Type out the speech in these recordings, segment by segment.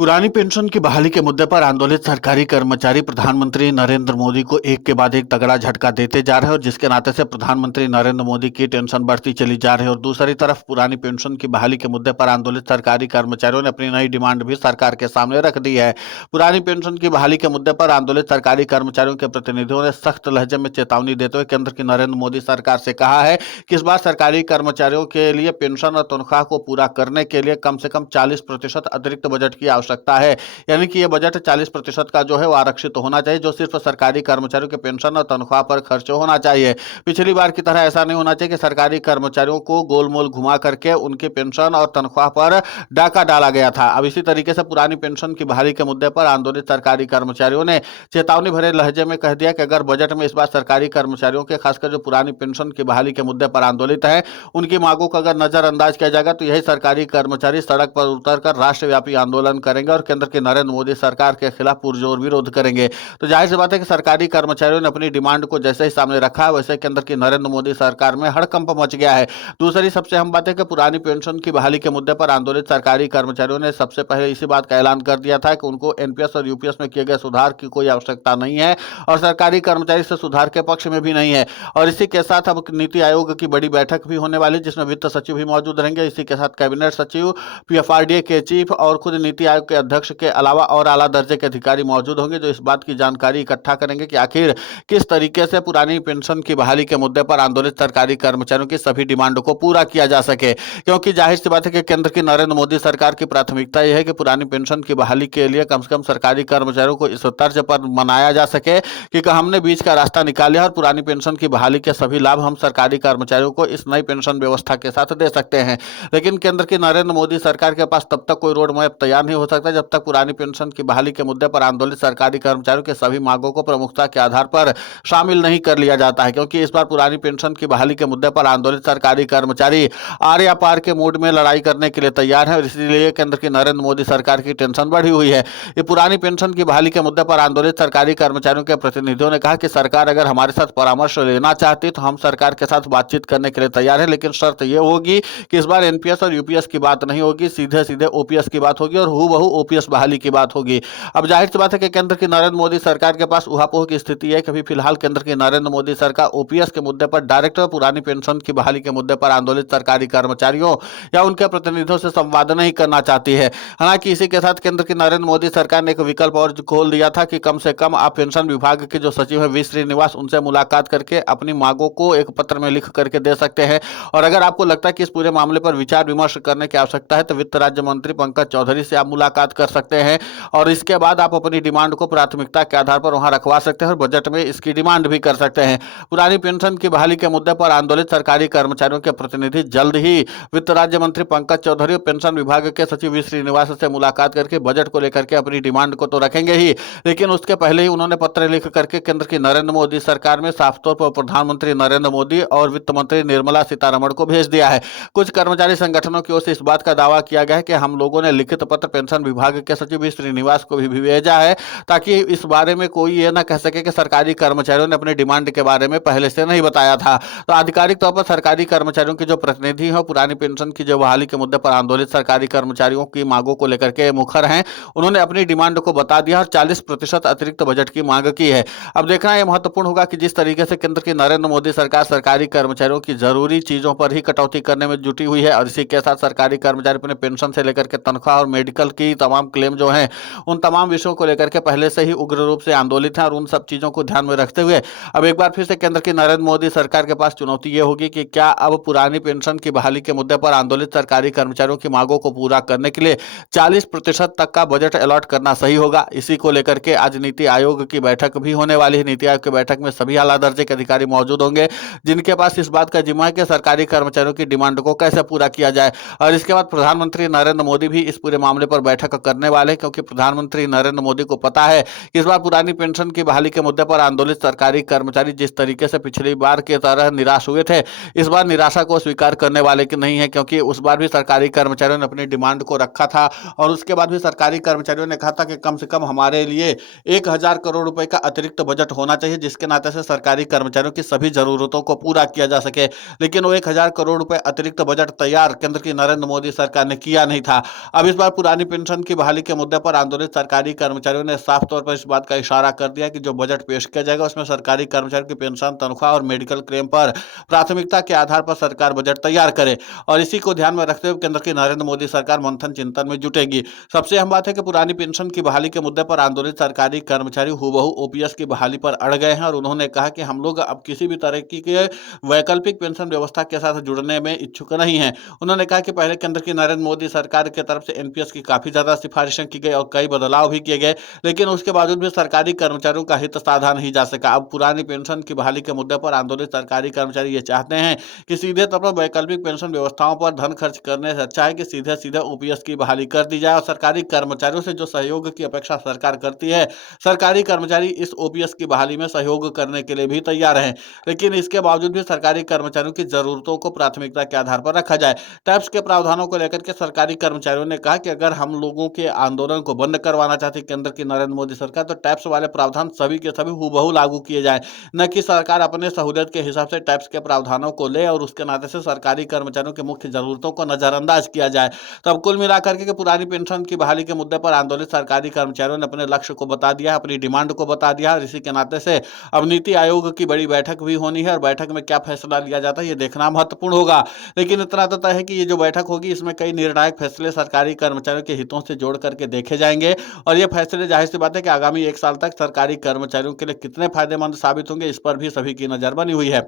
पुरानी पेंशन की बहाली के मुद्दे पर आंदोलित सरकारी कर्मचारी प्रधानमंत्री नरेंद्र मोदी को एक के बाद एक तगड़ा झटका देते जा रहे हैं और जिसके नाते से प्रधानमंत्री नरेंद्र मोदी की टेंशन बढ़ती चली जा रही है। और दूसरी तरफ पुरानी पेंशन की बहाली के मुद्दे पर आंदोलित सरकारी कर्मचारियों ने अपनी नई डिमांड भी सरकार के सामने रख दी है। पुरानी पेंशन की बहाली के मुद्दे पर आंदोलित सरकारी कर्मचारियों के प्रतिनिधियों ने सख्त लहजे में चेतावनी देते हुए केंद्र की नरेंद्र मोदी सरकार से कहा है कि इस बार सरकारी कर्मचारियों के लिए पेंशन और तनख्वाह को पूरा करने के लिए कम से कम 40% अतिरिक्त बजट की आवश्यकता है। यानी कि यह बजट 40% का जो है वो आरक्षित होना चाहिए, जो सिर्फ सरकारी कर्मचारियों के पेंशन और तनख्वाह पर खर्च होना चाहिए। पिछली बार की तरह ऐसा नहीं होना चाहिए कि सरकारी कर्मचारियों को गोलमोल घुमा करके उनके पेंशन और तनख्वाह पर डाका डाला गया था। अब इसी तरीके से पुरानी पेंशन की बहाली के मुद्दे पर आंदोलित सरकारी कर्मचारियों ने चेतावनी भरे लहजे में कह दिया कि अगर बजट में इस बार सरकारी कर्मचारियों के खासकर जो पुरानी पेंशन की बहाली के मुद्दे पर आंदोलित है उनकी मांगों को अगर नजरअंदाज किया जाएगा तो यही सरकारी कर्मचारी सड़क पर उतरकर राष्ट्रव्यापी आंदोलन करेंगे और केंद्र की नरेंद्र मोदी सरकार के खिलाफ पुरजोर विरोध करेंगे। तो जाहिर सी बात है कि सरकारी कर्मचारियों ने अपनी डिमांड को जैसे ही सामने रखा है वैसे केंद्र की नरेंद्र मोदी सरकार में हड़कंप मच गया है। दूसरी सबसे अहम बात है कि पुरानी पेंशन की बहाली के मुद्दे पर आंदोलित सरकारी कर्मचारियों ने सबसे पहले इसी बात का ऐलान कर दिया था कि उनको एनपीएस और यूपीएस में किए गए सुधार की कोई आवश्यकता नहीं है और सरकारी कर्मचारी से सुधार के पक्ष में भी नहीं है। और इसी के साथ अब नीति आयोग की बड़ी बैठक भी होने वाली जिसमें वित्त सचिव भी मौजूद रहेंगे। इसी के साथ कैबिनेट सचिव, पीएफआरडीए के चीफ और खुद नीति आयोग के अध्यक्ष के अलावा और आला दर्जे के अधिकारी मौजूद होंगे जो इस बात की जानकारी इकट्ठा करेंगे कि आखिर किस तरीके से पुरानी पेंशन की बहाली के मुद्दे पर आंदोलित सरकारी कर्मचारियों की सभी डिमांडों को पूरा किया जा सके। क्योंकि जाहिर सी बात है कि केंद्र की नरेंद्र मोदी सरकार की प्राथमिकता यह है कि पुरानी पेंशन की बहाली के लिए कम से कम सरकारी कर्मचारियों को इस तर्ज पर मनाया जा सके कि हमने बीच का रास्ता निकाल लिया और पुरानी पेंशन की बहाली के सभी लाभ हम सरकारी कर्मचारियों को इस नई पेंशन व्यवस्था के साथ दे सकते हैं। लेकिन केंद्र की नरेंद्र मोदी सरकार के पास तब तक कोई रोड मैप तैयार नहीं हो सकता जब तक पुरानी पेंशन की बहाली के मुद्दे पर आंदोलित सरकारी कर्मचारियों के सभी मांगों को प्रमुखता के आधार पर शामिल नहीं कर लिया जाता है। क्योंकि इस बार पुरानी पेंशन की बहाली के मुद्दे पर आंदोलित सरकारी कर्मचारी आर या पार के मूड में लड़ाई करने के लिए तैयार है और इसलिए केंद्र की नरेंद्र मोदी सरकार की टेंशन बढ़ी हुई है। ये पुरानी पेंशन की बहाली के मुद्दे पर आंदोलित सरकारी कर्मचारियों के प्रतिनिधियों ने कहा कि सरकार अगर हमारे साथ परामर्श लेना चाहती तो हम सरकार के साथ बातचीत करने के लिए तैयार है, लेकिन शर्त यह होगी कि इस बार एनपीएस और यूपीएस की बात नहीं होगी, सीधे सीधे ओपीएस की बात होगी और हूबहू ओपीएस बहाली की बात होगी। अब जाहिर सी बात है कि केंद्र की नरेंद्र मोदी सरकार के पास उहापोह की स्थिति है कि अभी फिलहाल केंद्र की नरेंद्र मोदी सरकार ओपीएस के मुद्दे पर डायरेक्ट पुरानी पेंशन की बहाली के मुद्दे पर आंदोलित सरकारी कर्मचारियों या उनके प्रतिनिधियों से संवाद नहीं करना चाहती है। हालांकि इसी के साथ केंद्र की नरेंद्र मोदी सरकार ने एक विकल्प और खोल दिया था कि कम से कम आप पेंशन विभाग के जो सचिव है वी श्रीनिवास उनसे मुलाकात करके अपनी मांगों को एक पत्र में लिख करके दे सकते हैं। और अगर आपको लगता है कि इस पूरे मामले पर विचार विमर्श करने की आवश्यकता है तो वित्त राज्य मंत्री पंकज चौधरी से आप मुलाकात कर सकते हैं और इसके बाद आप अपनी डिमांड को प्राथमिकता के आधार पर वहां रखवा सकते हैं और बजट में इसकी डिमांड भी कर सकते हैं। पुरानी पेंशन की बहाली के मुद्दे पर आंदोलित सरकारी कर्मचारियों के प्रतिनिधि जल्द ही वित्त राज्य मंत्री पंकज चौधरी और पेंशन विभाग के सचिव वी श्रीनिवास से मुलाकात करके बजट को लेकर के अपनी डिमांड को तो रखेंगे ही, लेकिन उसके पहले ही उन्होंने पत्र लिख करके केंद्र की नरेंद्र मोदी सरकार में साफ तौर पर प्रधानमंत्री नरेंद्र मोदी और वित्त मंत्री निर्मला सीतारमण को भेज दिया है। कुछ कर्मचारी संगठनों की ओर से इस बात का दावा किया गया है कि हम लोगों ने लिखित पत्र पेंशन विभाग के सचिव वी श्रीनिवास को भी भेजा है ताकि इस बारे में कोई ये ना कह सके कि सरकारी कर्मचारियों ने अपनी डिमांड के बारे में पहले से नहीं बताया था। तो आधिकारिक तौर पर सरकारी कर्मचारियों के जो प्रतिनिधि हैं पुरानी पेंशन की जो बहाली के मुद्दे पर आंदोलित सरकारी कर्मचारियों की मांगों को लेकर के मुखर हैं, उन्होंने अपनी डिमांड को बता दिया और 40% अतिरिक्त बजट की मांग की है। अब देखना यह महत्वपूर्ण होगा कि जिस तरीके से केंद्र की नरेंद्र मोदी सरकार सरकारी कर्मचारियों की जरूरी चीजों पर ही कटौती करने में जुटी हुई है और इसी के साथ सरकारी कर्मचारी अपने पेंशन से लेकर के तनख्वाह और मेडिकल की तमाम क्लेम जो हैं उन तमाम विषयों को लेकर के पहले से ही उग्र रूप से आंदोलित हैं और उन सब चीजों को ध्यान में रखते हुए अब एक बार फिर से केंद्र की नरेंद्र मोदी सरकार के पास चुनौती ये होगी कि क्या अब पुरानी पेंशन की बहाली के मुद्दे पर आंदोलित सरकारी कर्मचारियों की मांगों को पूरा करने के लिए 40% तक का बजट अलॉट करना सही होगा। इसी को लेकर के आज नीति आयोग की बैठक भी होने वाली है। नीति आयोग की बैठक में सभी आला दर्जे के अधिकारी मौजूद होंगे जिनके पास इस बात का जिम्मा है कि सरकारी कर्मचारियों की डिमांड को कैसे पूरा किया जाए। और इसके बाद प्रधानमंत्री नरेंद्र मोदी भी इस पूरे मामले पर बैठक करने वाले हैं क्योंकि प्रधानमंत्री नरेंद्र मोदी को पता है कि इस बार पुरानी पेंशन की बहाली के मुद्दे पर आंदोलित सरकारी कर्मचारी जिस तरीके से पिछली बार की तरह निराश हुए थे इस बार निराशा को स्वीकार करने वाले की नहीं है, क्योंकि उस बार भी सरकारी कर्मचारियों ने अपनी डिमांड को रखा था और उसके बाद भी सरकारी कर्मचारियों ने कहा था कि कम से कम हमारे लिए 1000 करोड़ रुपए का अतिरिक्त बजट होना चाहिए जिसके नाते से सरकारी कर्मचारियों की सभी जरूरतों को पूरा किया जा सके। लेकिन वो 1000 करोड़ रुपए अतिरिक्त बजट तैयार केंद्र की नरेंद्र मोदी सरकार ने किया नहीं था। अब इस बार पुरानी पेंशन पेंशन की बहाली के मुद्दे पर आंदोलित सरकारी कर्मचारियों ने साफ तौर पर इस बात का इशारा कर दिया कि जो बजट पेश किया जाएगा उसमें सरकारी कर्मचारियों की पेंशन, तनख्वाह और मेडिकल क्लेम पर प्राथमिकता के आधार पर सरकार बजट तैयार करे और इसी को ध्यान में रखते हुए केंद्र की नरेंद्र मोदी सरकार मंथन चिंतन में जुटेगी। सबसे अहम बात है कि पुरानी पेंशन की बहाली के मुद्दे पर आंदोलित सरकारी कर्मचारी हूबहू ओपीएस की बहाली पर अड़ गए हैं और उन्होंने कहा कि हम लोग अब किसी भी तरह की के वैकल्पिक पेंशन व्यवस्था के साथ जुड़ने में इच्छुक नहीं है। उन्होंने कहा कि पहले केंद्र की नरेंद्र मोदी सरकार की तरफ से एनपीएस की काफी ज्यादा सिफारिशें की गई और कई बदलाव भी किए गए, लेकिन उसके बावजूद भी सरकारी कर्मचारियों का हित साधा नहीं जा सका। अब पुरानी पेंशन की बहाली के मुद्दे पर आंदोलित सरकारी कर्मचारी ये चाहते हैं कि सीधे तौर पर वैकल्पिक पेंशन व्यवस्थाओं पर धन खर्च करने से अच्छा है कि सीधे सीधे ओपीएस की बहाली कर दी जाए और सरकारी कर्मचारियों से जो सहयोग की अपेक्षा सरकार करती है, सरकारी कर्मचारी इस ओपीएस की बहाली में सहयोग करने के लिए भी तैयार हैं। लेकिन इसके बावजूद भी सरकारी कर्मचारियों की जरूरतों को प्राथमिकता के आधार पर रखा जाए। टैक्स के प्रावधानों को लेकर के सरकारी कर्मचारियों ने कहा कि अगर हम लोगों के आंदोलन को बंद करवाना चाहती केंद्र की नरेंद्र मोदी सरकार, तो टैक्स वाले प्रावधान सभी के सभी हूबहू लागू किए जाए, न कि सरकार अपने सहूलियत के हिसाब से टैक्स के प्रावधानों को ले और उसके नाते से सरकारी कर्मचारियों की मुख्य जरूरतों को नजरअंदाज किया जाए। तब कुल मिलाकर के पुरानी पेंशन की बहाली के मुद्दे पर आंदोलित सरकारी कर्मचारियों ने अपने लक्ष्य को बता दिया, अपनी डिमांड को बता दिया और इसी के नाते से अब नीति आयोग की बड़ी बैठक भी होनी है और बैठक में क्या फैसला लिया जाता है ये देखना महत्वपूर्ण होगा। लेकिन इतना तो तय है कि ये जो बैठक होगी इसमें कई निर्णायक फैसले सरकारी कर्मचारियों के हितों से जोड़ करके देखे जाएंगे और ये फैसले जाहिर सी बात है कि आगामी 1 साल तक सरकारी कर्मचारियों के लिए कितने फायदेमंद साबित होंगे इस पर भी सभी की नजर बनी हुई है।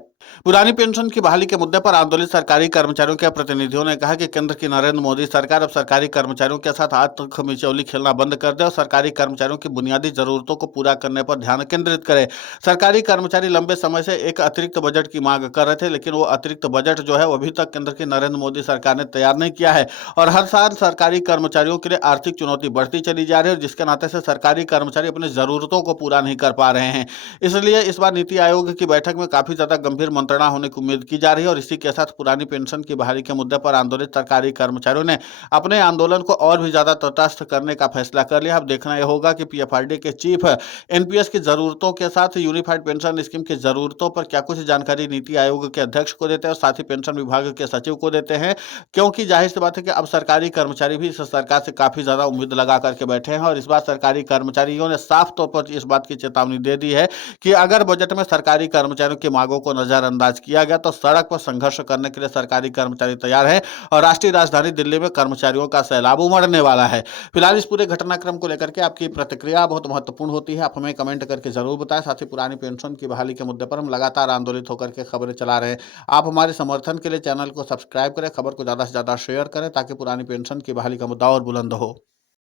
पुरानी पेंशन की बहाली के मुद्दे पर आंदोलित सरकारी कर्मचारियों के प्रतिनिधियों ने कहा कि केंद्र की नरेंद्र मोदी सरकार अब सरकारी कर्मचारियों के साथ आंख मिचौली खेलना बंद कर दे और सरकारी कर्मचारियों की बुनियादी जरूरतों को पूरा करने पर ध्यान केंद्रित करे। सरकारी कर्मचारी लंबे समय से एक अतिरिक्त बजट की मांग कर रहे थे, लेकिन वो अतिरिक्त बजट जो है वो अभी तक केंद्र की नरेंद्र मोदी सरकार ने तैयार नहीं किया है और हर साल सरकारी कर्मचारियों के लिए आर्थिक चुनौती बढ़ती चली जा रही है, जिसके नाते से सरकारी कर्मचारी अपनी जरूरतों को पूरा नहीं कर पा रहे हैं। इसलिए इस बार नीति आयोग की बैठक में काफी ज्यादा गंभीर मंत्रणा होने की उम्मीद की जा रही है और इसी के साथ पुरानी पेंशन की बहाली के मुद्दे पर आंदोलित सरकारी कर्मचारियों ने अपने आंदोलन को और भी ज्यादा तटस्थ करने का फैसला कर लिया। अब देखना यह होगा कि पीएफआरडी के चीफ एनपीएस की जरूरतों के साथ यूनिफाइड पेंशन स्कीम की जरूरतों पर क्या कुछ जानकारी नीति आयोग के अध्यक्ष को देते हैं और साथ ही पेंशन विभाग के सचिव को देते हैं, क्योंकि जाहिर सी बात है कि अब सरकारी कर्मचारी भी इस सरकार से काफी ज्यादा उम्मीद लगा करके बैठे हैं और इस बार सरकारी कर्मचारियों ने साफ तौर पर इस बात की चेतावनी दे दी है कि अगर बजट में सरकारी कर्मचारियों की मांगों को नजरअंदाज किया गया तो सड़क पर संघर्ष करने के लिए सरकारी कर्मचारी तैयार है और राष्ट्रीय राजधानी दिल्ली में कर्मचारियों का सैलाब उमड़ने वाला है। फिलहाल इस पूरे घटनाक्रम को लेकर के आपकी प्रतिक्रिया बहुत महत्वपूर्ण होती है, आप हमें कमेंट करके जरूर बताएं। साथ ही पुरानी पेंशन की बहाली के मुद्दे पर हम लगातार आंदोलित होकर के खबरें चला रहे हैं। आप हमारे समर्थन के लिए चैनल को सब्सक्राइब करें, खबर को ज्यादा से ज्यादा शेयर करें ताकि पुरानी पेंशन की बहाली का मुद्दा और बुलंद हो।